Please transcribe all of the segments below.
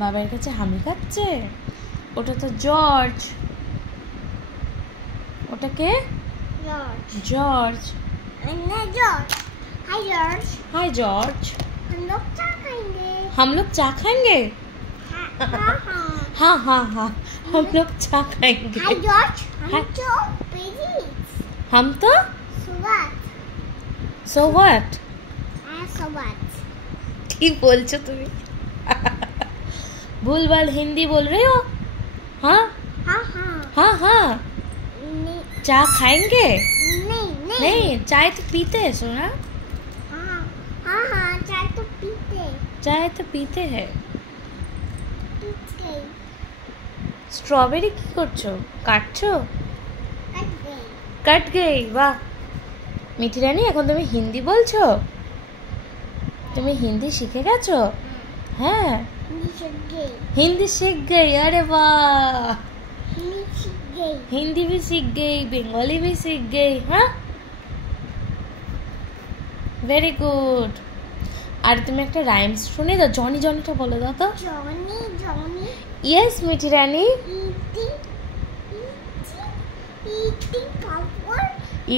বাবার কাছে হামি খাচ্ছে। ওটা তো জর্জ। ওটা কে? जॉर्ज। हाय जॉर्ज। हाय जॉर्ज। हम लोग चा खाएंगे। हाँ हाँ हाँ, हम लोग चा खाएंगे। हाय जॉर्ज। हम तो सो व्हाट की बोलছো তুমি? भूलभाल हिंदी बोल रहे हो? हाँ हाँ हाँ। चाय खाएंगे? नहीं, चाय तो पीते हैं सोना। हाँ, चाय तो पीते हैं। स्ट्रॉबेरी की করছো? কাটছো? কাট গই। বাহ, মিঠি রানী, এখন তুমি হিন্দি বলছো? তুমি হিন্দি শিখে গেছো? হ্যাঁ, हिंदी सीख गई। अरे वाह, हिंदी भी सीख गई, बंगाली भी सीख गई। हाँ, वेरी गुड। আর তুমি একটা রাইমস শুনে দাও, জনি জনিটা বলে দাও তো। जॉनी यस মিঠি রানী। eating papad.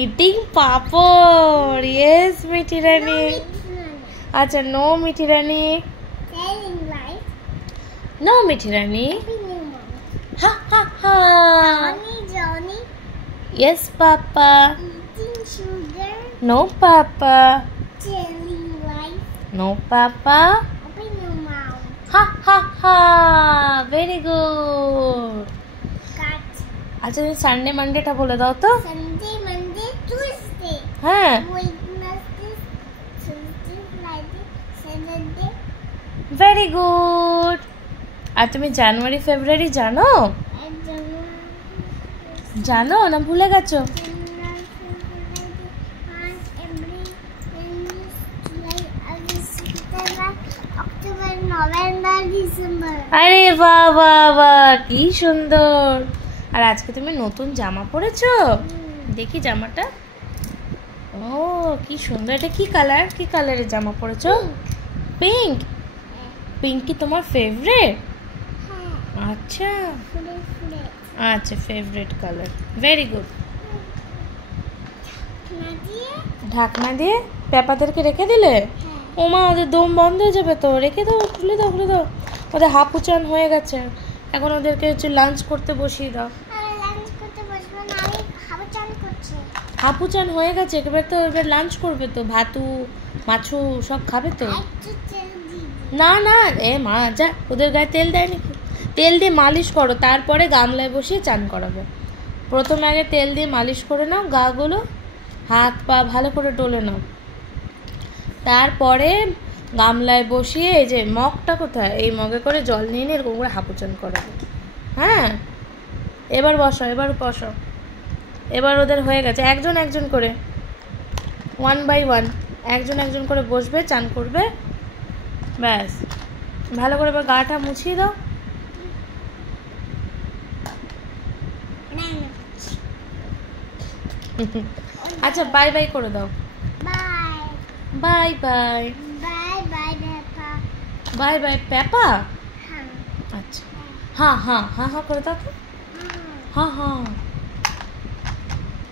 Eating papad. Yes মিঠি রানী। আচ্ছা, নো মিঠি রানী। telling lies। নো মিঠি রানী। হা হা হা। Johnny yes papa. eating sugar। No papa. telling lies। No papa. open your mouth। হা হা হা, ভেরি গুড। cat। আচ্ছা, তুমি সানডে মানডেটা বলে দাও তো। Sunday Monday Tuesday হ্যাঁ, Wednesday Thursday Friday Saturday। Very good. আর তুমি জানুয়ারি ফেব্রুয়ারি জানো? জানো না ভুলে গেছো? October November December. আরে বাহ বাহ বাহ, কি সুন্দর। আর আজকে তুমি নতুন জামা পরেছো? দেখি জামাটা। ও, কি সুন্দর। এটা কি কালার? কি কালারের জামা পরেছো? পিঙ্ক। পিঙ্ক কি তোমার ফেভারিট? আচ্ছা আচ্ছা, ফেভারিট কালার। Very good. ঢাকনা দিয়ে পেঁপাদেরকে রেখে দিলে? ওমা, ওদের দম বন্ধ হয়ে যাবে তো। রেখে দাও, খুলে দাও, খুলে দাও। ওদের হাঁপুচান হয়ে গেছে, এখন ওদেরকে হচ্ছে লাঞ্চ করতে বসিয়ে দাও। হাঁপুচান হয়ে গেছে, এবার তো এবার লাঞ্চ করবে তো। ভাতু মাছু সব খাবে তো। না না, এ মা, যা, ওদের গায়ে তেল দেয় নাকি? তেল দিয়ে মালিশ করো, তারপরে গামলায় বসিয়ে চান করাবে। প্রথমে আগে তেল দিয়ে মালিশ করে নাও গাগুলো, হাত পা ভালো করে ডলে নাও, তারপরে গামলায় বসিয়ে এই যে মগটা কোথায়, এই মগে করে জল নিয়ে নিয়ে এরকম করে হাঁপুচান করাবে। হ্যাঁ, এবার বসো, এবার বসো। এবার ওদের হয়ে গেছে। একজন একজন করে, 1 by 1 একজন একজন করে বসবে, চান করবে। ব্যাস, ভালো করে এবার গাটা মুছিয়ে দাও। আচ্ছা, বাই বাই করে দাও। Bye bye. বাই বাই পেপা। আচ্ছা, হ্যাঁ হ্যাঁ হ্যাঁ হ্যাঁ করে দাও তো। হ্যাঁ হ্যাঁ।